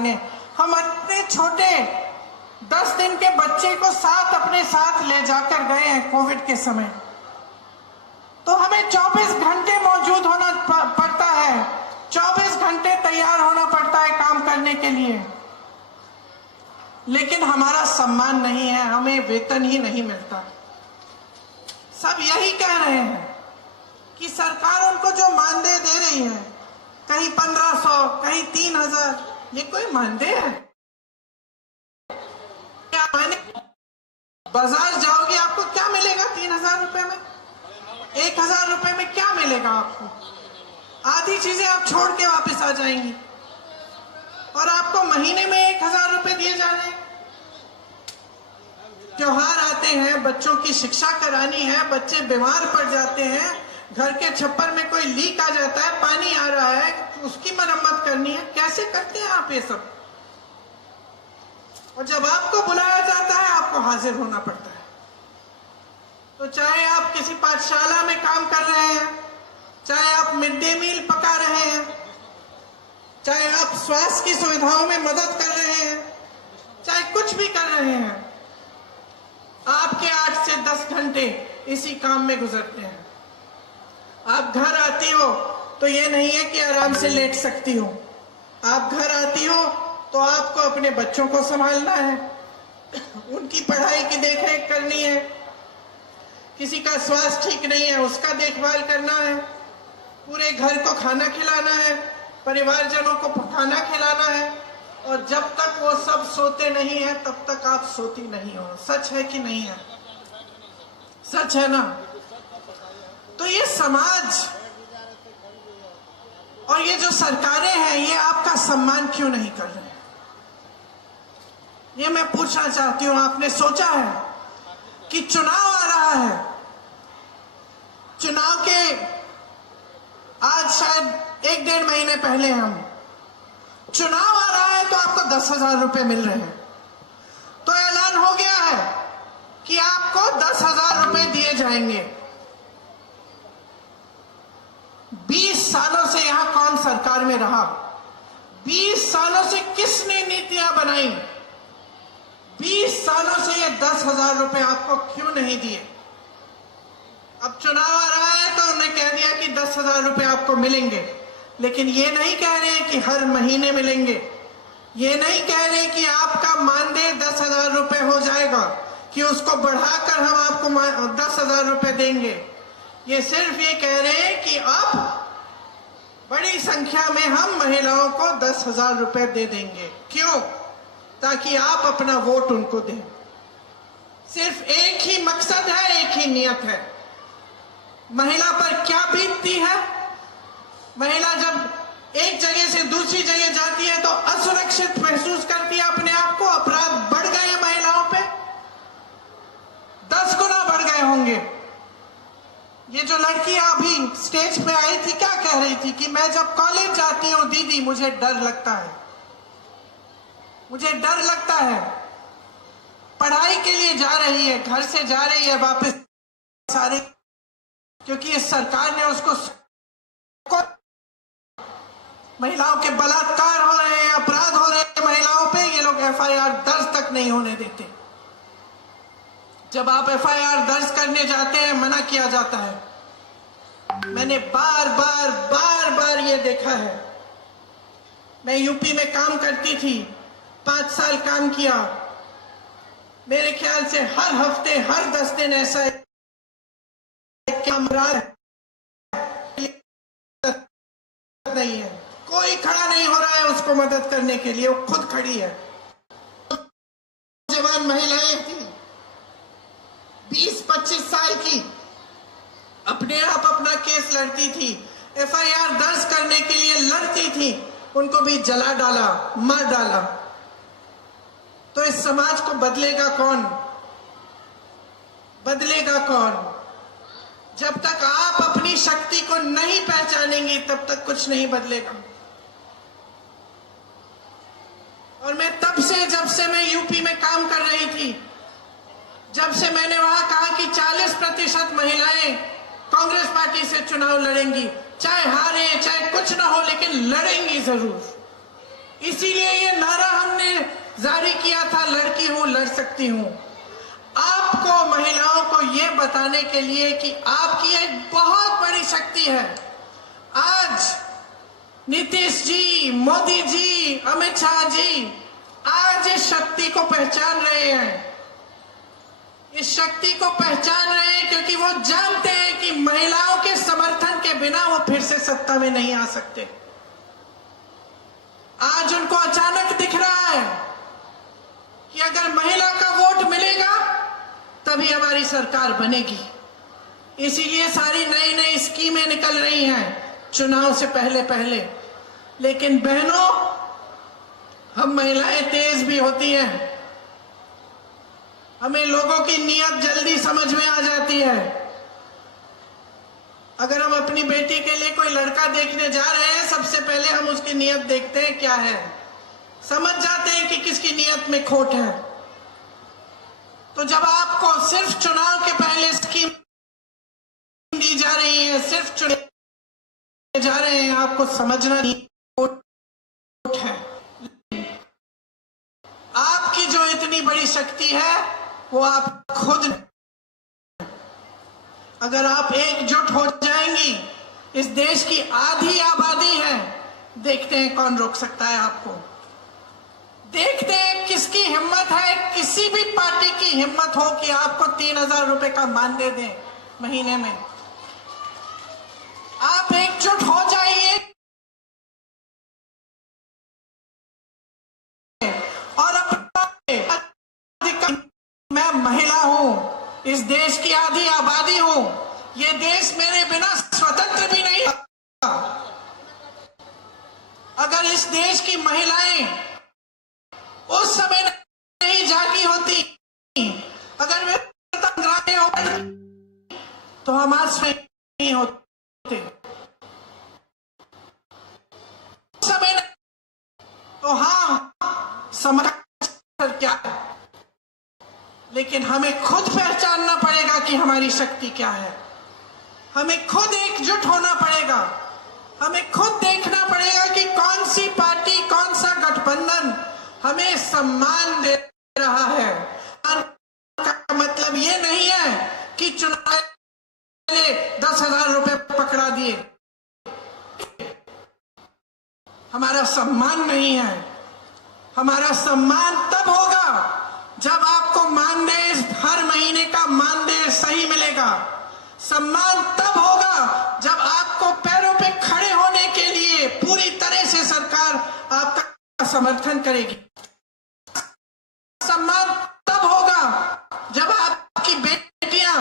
जाने। हम इतने छोटे 10 दिन के बच्चे को साथ अपने साथ ले जाकर गए हैं कोविड के समय। तो हमें 24 घंटे मौजूद होना पड़ता है, 24 घंटे तैयार होना पड़ता है काम करने के लिए, लेकिन हमारा सम्मान नहीं है, हमें वेतन ही नहीं मिलता। सब यही कह रहे हैं कि सरकार उनको जो मानदेय दे रही है, कहीं 1500, कहीं 3000, ये कोई मानदेय है? क्या माने? बाजार जाओगे आपको क्या मिलेगा 3000 रुपए में? 1000 रुपए में क्या मिलेगा आपको? आधी चीजें आप छोड़ के वापस आ जाएंगी और आपको महीने में 1000 रुपए दिए जा रहे हैं। त्योहार आते हैं, बच्चों की शिक्षा करानी है, बच्चे बीमार पड़ जाते हैं, घर के छप्पर में कोई लीक आ जाता है, पानी आ रहा है, उसकी मरम्मत करनी है। कैसे करते हैं आप ये सब? और जब आपको बुलाया जाता है आपको हाजिर होना पड़ता है। तो चाहे आप किसी पाठशाला में काम कर रहे हैं, चाहे आप मिड डे मील पका रहे हैं, चाहे आप स्वास्थ्य की सुविधाओं में मदद कर रहे हैं, चाहे कुछ भी कर रहे हैं, आपके 8 से 10 घंटे इसी काम में गुजरते हैं। आप घर आती हो तो ये नहीं है कि आराम से लेट सकती हो। आप घर आती हो तो आपको अपने बच्चों को संभालना है, उनकी पढ़ाई की देखरेख करनी है, किसी का स्वास्थ्य ठीक नहीं है उसका देखभाल करना है, पूरे घर को खाना खिलाना है, परिवारजनों को खाना खिलाना है, और जब तक वो सब सोते नहीं है तब तक आप सोती नहीं हो। सच है कि नहीं है? सच है ना? तो ये समाज और ये जो सरकारें हैं ये आपका सम्मान क्यों नहीं कर रहे हैं? ये मैं पूछना चाहती हूं। आपने सोचा है कि चुनाव आ रहा है, चुनाव के आज शायद 1-1.5 महीने पहले हम चुनाव आ रहा है तो आपको 10,000 रुपए मिल रहे हैं। तो ऐलान हो गया है कि आपको 10,000 रुपए दिए जाएंगे। 20 सालों से यहां कौन सरकार में रहा? 20 सालों से किसने नीतियां बनाई? 20 सालों से ये 10,000 रुपए आपको क्यों नहीं दिए? अब चुनाव आ रहा है तो उन्होंने कह दिया कि 10,000 रुपए आपको मिलेंगे, लेकिन ये नहीं कह रहे कि हर महीने मिलेंगे। ये नहीं कह रहे कि आपका मानदेय 10,000 रुपए हो जाएगा, कि उसको बढ़ाकर हम आपको 10,000 रुपए देंगे। ये सिर्फ ये कह रहे हैं कि अब बड़ी संख्या में हम महिलाओं को 10,000 रुपए दे देंगे। क्यों? ताकि आप अपना वोट उनको दें। सिर्फ एक ही मकसद है, एक ही नियत है। महिला पर क्या बीतती है? महिला जब एक जगह से दूसरी जगह जाती है तो असुरक्षित महसूस करती है अपने आप को। अपराध बढ़ गए हैं महिलाओं पे, 10 गुना बढ़ गए होंगे। ये जो लड़की अभी स्टेज पे आई थी क्या कह रही थी कि मैं जब कॉलेज जाती हूँ दीदी मुझे डर लगता है, मुझे डर लगता है। पढ़ाई के लिए जा रही है, घर से जा रही है वापस सारे, क्योंकि इस सरकार ने उसको महिलाओं के बलात्कार हो रहे हैं, अपराध हो रहे हैं महिलाओं पे, ये लोग एफआईआर दर्ज तक नहीं होने देते। जब आप एफआईआर दर्ज करने जाते हैं मना किया जाता है। मैंने बार बार ये देखा है। मैं यूपी में काम करती थी, 5 साल काम किया। मेरे ख्याल से हर हफ्ते हर 10 दिन ऐसा नहीं है, कोई खड़ा नहीं हो रहा है उसको मदद करने के लिए, वो खुद खड़ी है। जवान महिलाएं थी 20-25 साल की, अपने आप अपना केस लड़ती थी, एफआईआर दर्ज करने के लिए लड़ती थी, उनको भी जला डाला, मार डाला। तो इस समाज को बदलेगा कौन? बदलेगा कौन? जब तक आप अपनी शक्ति को नहीं पहचानेंगे तब तक कुछ नहीं बदलेगा। और मैं तब से, जब से मैं यूपी में काम कर रही थी, जब से मैंने वहां कहा कि 40% महिलाएं कांग्रेस पार्टी से चुनाव लड़ेंगी, चाहे हारे चाहे कुछ ना हो लेकिन लड़ेंगी जरूर, इसी इसीलिए ये नारा हमने जारी किया था, लड़की हूं लड़ सकती हूं। आपको, महिलाओं को ये बताने के लिए कि आपकी एक बहुत बड़ी शक्ति है। आज नीतीश जी, मोदी जी, अमित शाह जी आज इस शक्ति को पहचान रहे हैं। इस शक्ति को पहचान रहे हैं क्योंकि वो जानते हैं कि महिलाओं के समर्थन के बिना वो फिर से सत्ता में नहीं आ सकते। आज उनको अचानक दिख रहा है कि अगर महिला का वोट मिलेगा तभी हमारी सरकार बनेगी। इसीलिए सारी नई नई स्कीमें निकल रही हैं चुनाव से पहले पहले। लेकिन बहनों, हम महिलाएं तेज भी होती हैं, हमें लोगों की नीयत जल्दी समझ में आ जाती है। अगर हम अपनी बेटी के लिए कोई लड़का देखने जा रहे हैं, सबसे पहले हम उसकी नीयत देखते हैं क्या है, समझ जाते हैं कि किसकी नीयत में खोट है। तो जब आपको सिर्फ चुनाव के पहले स्कीम दी जा रही है, सिर्फ चुनाव जा रहे हैं, आपको समझना नहीं खोट है। आपकी जो इतनी बड़ी शक्ति है वो आप खुद, अगर आप एकजुट हो जाएंगी, इस देश की आधी आबादी है, देखते हैं कौन रोक सकता है आपको। देखते हैं किसकी हिम्मत है, किसी भी पार्टी की हिम्मत हो कि आपको 3,000 रुपए का मानदेय दें महीने में। आप एकजुट हो जाइए और अपना, मैं महिला हूं, इस देश की आधी आबादी हूं, ये देश मेरे बिना स्वतंत्र भी नहीं है। अगर इस देश की महिलाएं उस समय नहीं जागी होती, अगर वे संग्रामी होते तो हम आज नहीं होते। उस समय तो हाँ, समझ क्या है, लेकिन हमें खुद पहचानना पड़ेगा कि हमारी शक्ति क्या है। हमें खुद एकजुट होना पड़ेगा। हमें खुद देखना पड़ेगा कि कौन सी पार्टी, कौन सा गठबंधन हमें सम्मान दे रहा है। का मतलब ये नहीं है कि चुनाव में 10,000 रुपए पकड़ा दिए, हमारा सम्मान नहीं है। हमारा सम्मान तब होगा जब आपको मानदेय, हर महीने का मानदेय सही मिलेगा। सम्मान तब होगा जब आपको पैरों पे खड़े होने के लिए पूरी तरह से सरकार आपका समर्थन करेगी। सम्मान तब होगा जब आपकी बेटियां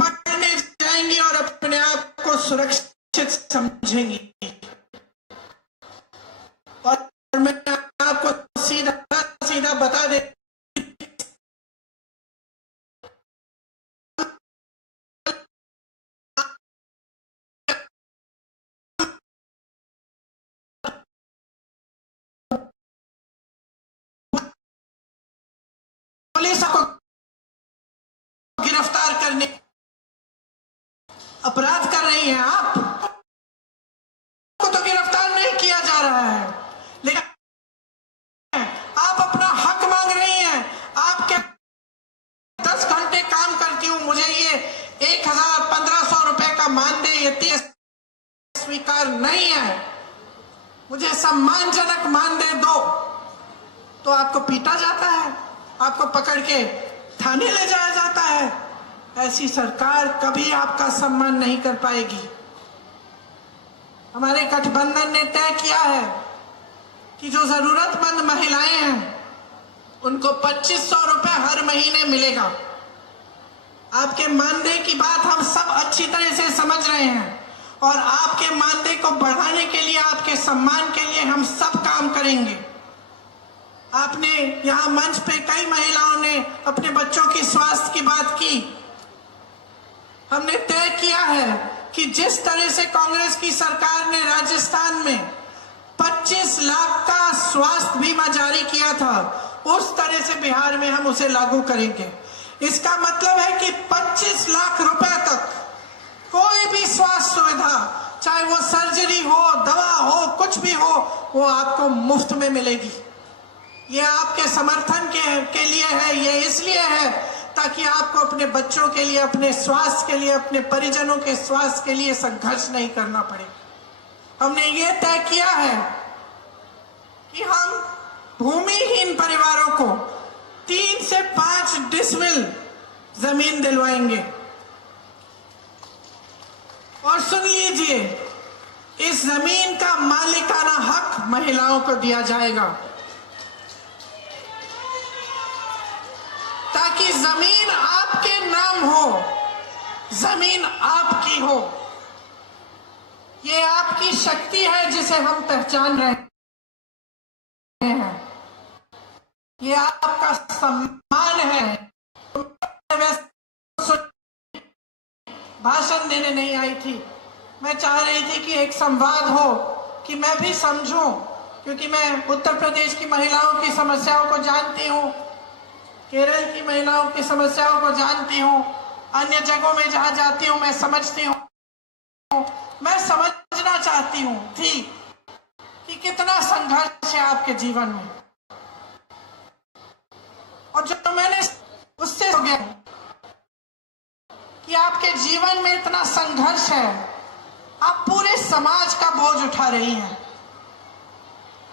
पढ़ने जाएंगी और अपने आप को सुरक्षित समझेंगी। और मैं आपको सीधा सीधा बता दे, पुलिस को गिरफ्तार करने अपराध कर रही है, आप को तो गिरफ्तार नहीं किया जा रहा है, लेकिन आप अपना हक मांग रही हैं। आपके 10 घंटे काम करती हूं, मुझे ये 1,000-1,500 रुपए का मानदेय ये स्वीकार नहीं है, मुझे सम्मानजनक मानदेय दो। तो आपको पीटा जाता है, आपको पकड़ के थाने ले जाया जाता है। ऐसी सरकार कभी आपका सम्मान नहीं कर पाएगी। हमारे गठबंधन ने तय किया है कि जो जरूरतमंद महिलाएं हैं उनको 2,500 रुपए हर महीने मिलेगा। आपके मानदेय की बात हम सब अच्छी तरह से समझ रहे हैं और आपके मानदेय को बढ़ाने के लिए, आपके सम्मान के लिए हम सब काम करेंगे। आपने यहाँ मंच पे कई महिलाओं ने अपने बच्चों की स्वास्थ्य की बात की। हमने तय किया है कि जिस तरह से कांग्रेस की सरकार ने राजस्थान में 25 लाख का स्वास्थ्य बीमा जारी किया था, उस तरह से बिहार में हम उसे लागू करेंगे। इसका मतलब है कि 25 लाख रुपए तक कोई भी स्वास्थ्य सुविधा, चाहे वो सर्जरी हो, दवा हो, कुछ भी हो, वो आपको मुफ्त में मिलेगी। ये आपके समर्थन के लिए है, ये इसलिए है ताकि आपको अपने बच्चों के लिए, अपने स्वास्थ्य के लिए, अपने परिजनों के स्वास्थ्य के लिए संघर्ष नहीं करना पड़े। हमने ये तय किया है कि हम भूमिहीन परिवारों को 3 से 5 डिसमिल जमीन दिलवाएंगे। और सुन लीजिए, इस जमीन का मालिकाना हक महिलाओं को दिया जाएगा ताकि जमीन आपके नाम हो, जमीन आपकी हो। ये आपकी शक्ति है जिसे हम पहचान रहे हैं, ये आपका सम्मान है। भाषण देने नहीं आई थी, मैं चाह रही थी कि एक संवाद हो, कि मैं भी समझूं, क्योंकि मैं उत्तर प्रदेश की महिलाओं की समस्याओं को जानती हूं, केरल की महिलाओं की समस्याओं को जानती हूं, अन्य जगहों में जहां जाती हूं मैं समझती हूं। मैं समझना चाहती हूं थी कि कितना संघर्ष है आपके जीवन में, और जो मैंने उससे हो गया कि आपके जीवन में इतना संघर्ष है, आप पूरे समाज का बोझ उठा रही हैं।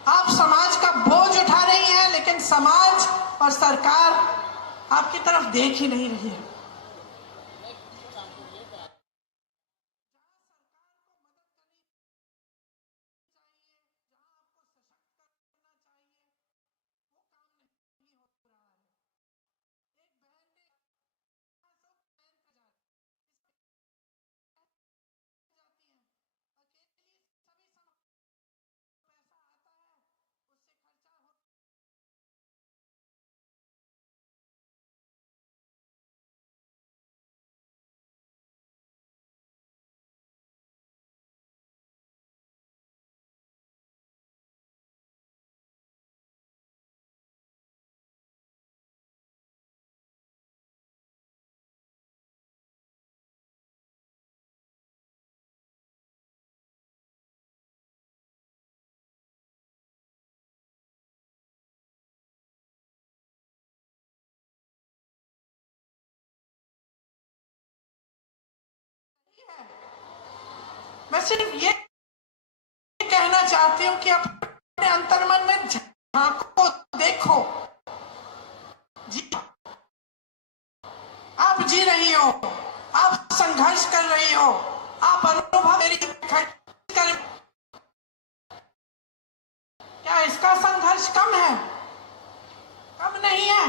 आप समाज का बोझ उठा रही हैं, लेकिन समाज और सरकार आपकी तरफ देख ही नहीं रही है। मैं सिर्फ ये कहना चाहती हूं कि अपने अंतर्मन में झांको, देखो। जी, आप जी रही हो, आप संघर्ष कर रही हो, आप अनुभव मेरी कर, क्या इसका संघर्ष कम है? कम नहीं है।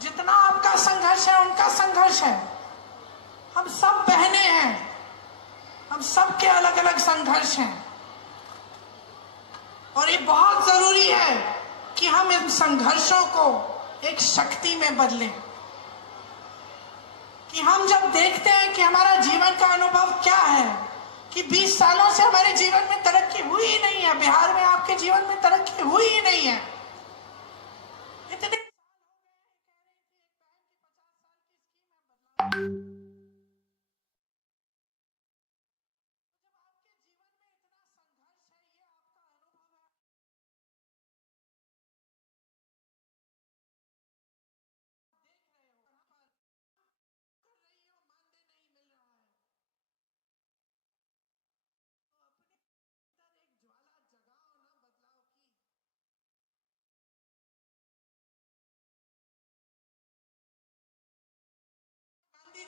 जितना आपका संघर्ष है उनका संघर्ष है। हम सब बहनें हैं, हम सबके अलग अलग संघर्ष हैं, और ये बहुत जरूरी है कि हम इन संघर्षों को एक शक्ति में बदलें। कि हम जब देखते हैं कि हमारा जीवन का अनुभव क्या है, कि 20 सालों से हमारे जीवन में तरक्की हुई ही नहीं है, बिहार में आपके जीवन में तरक्की हुई ही नहीं है, इतने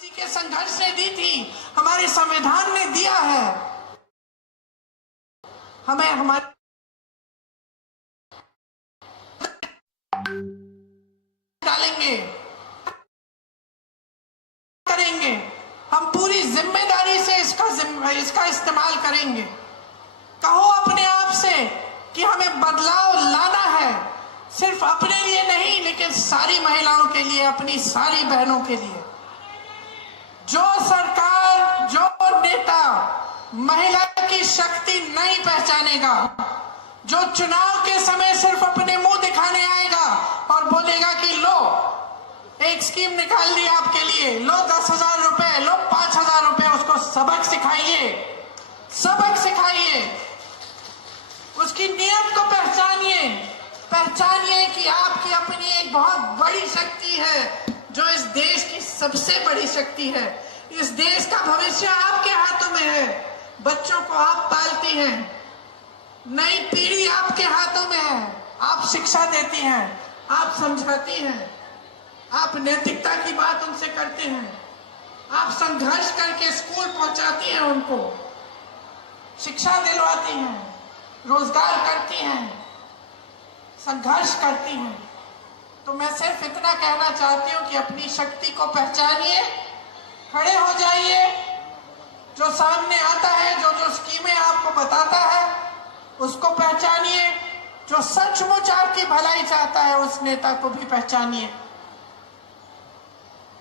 जी के संघर्ष ने दी थी, हमारे संविधान ने दिया है। हमें हमारे डालेंगे, करेंगे, हम पूरी जिम्मेदारी से इसका इस्तेमाल करेंगे। कहो अपने आप से कि हमें बदलाव लाना है, सिर्फ अपने लिए नहीं, लेकिन सारी महिलाओं के लिए, अपनी सारी बहनों के लिए। जो सरकार, जो नेता महिला की शक्ति नहीं पहचानेगा, जो चुनाव के समय सिर्फ अपने मुंह दिखाने आएगा और बोलेगा कि लो एक स्कीम निकाल दी आपके लिए, लो 10,000 रुपए, लो 5,000 रुपए, उसको सबक सिखाइए, सबक सिखाइए, उसकी नियत पहचानिए कि आपकी अपनी एक बहुत बड़ी शक्ति है, जो इस देश की सबसे बड़ी शक्ति है। इस देश का भविष्य आपके हाथों में है। बच्चों को आप पालती हैं, नई पीढ़ी आपके हाथों में है। आप शिक्षा देती हैं, आप समझाती हैं, आप नैतिकता की बात उनसे करते हैं, आप संघर्ष करके स्कूल पहुंचाती हैं, उनको शिक्षा दिलवाती हैं, रोजगार करती हैं, संघर्ष करती हैं। तो मैं सिर्फ इतना कहना चाहती हूं कि अपनी शक्ति को पहचानिए, खड़े हो जाइए। जो सामने आता है, जो जो स्कीमें आपको बताता है, उसको पहचानिए। जो सचमुच आपकी भलाई चाहता है, उस नेता को भी पहचानिए।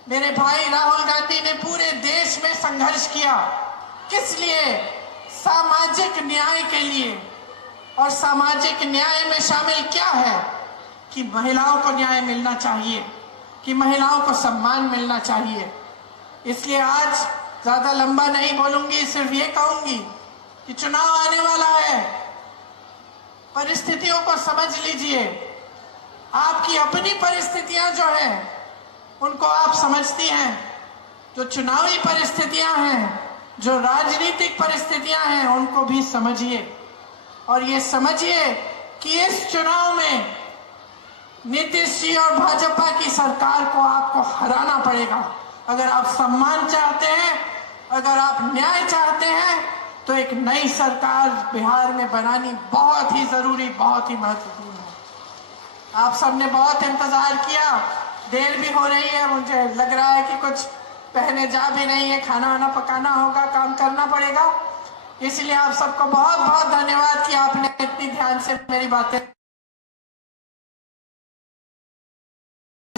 मेरे भाई राहुल गांधी ने पूरे देश में संघर्ष किया। किस लिए? सामाजिक न्याय के लिए। और सामाजिक न्याय में शामिल क्या है कि महिलाओं को न्याय मिलना चाहिए, कि महिलाओं को सम्मान मिलना चाहिए। इसलिए आज ज्यादा लंबा नहीं बोलूंगी, सिर्फ ये कहूंगी कि चुनाव आने वाला है, परिस्थितियों को समझ लीजिए। आपकी अपनी परिस्थितियां जो है उनको आप समझती हैं। जो चुनावी परिस्थितियां हैं, जो राजनीतिक परिस्थितियां हैं, उनको भी समझिए। और ये समझिए कि इस चुनाव में नीतीश जी और भाजपा की सरकार को आपको हराना पड़ेगा। अगर आप सम्मान चाहते हैं, अगर आप न्याय चाहते हैं, तो एक नई सरकार बिहार में बनानी बहुत ही जरूरी, बहुत ही महत्वपूर्ण है। आप सबने बहुत इंतजार किया, देर भी हो रही है, मुझे लग रहा है कि कुछ पहने जा भी नहीं है, खाना वाना पकाना होगा, काम करना पड़ेगा। इसलिए आप सबको बहुत बहुत धन्यवाद कि आपने इतनी ध्यान से मेरी बातें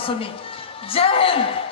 सुनी। जय हिंद।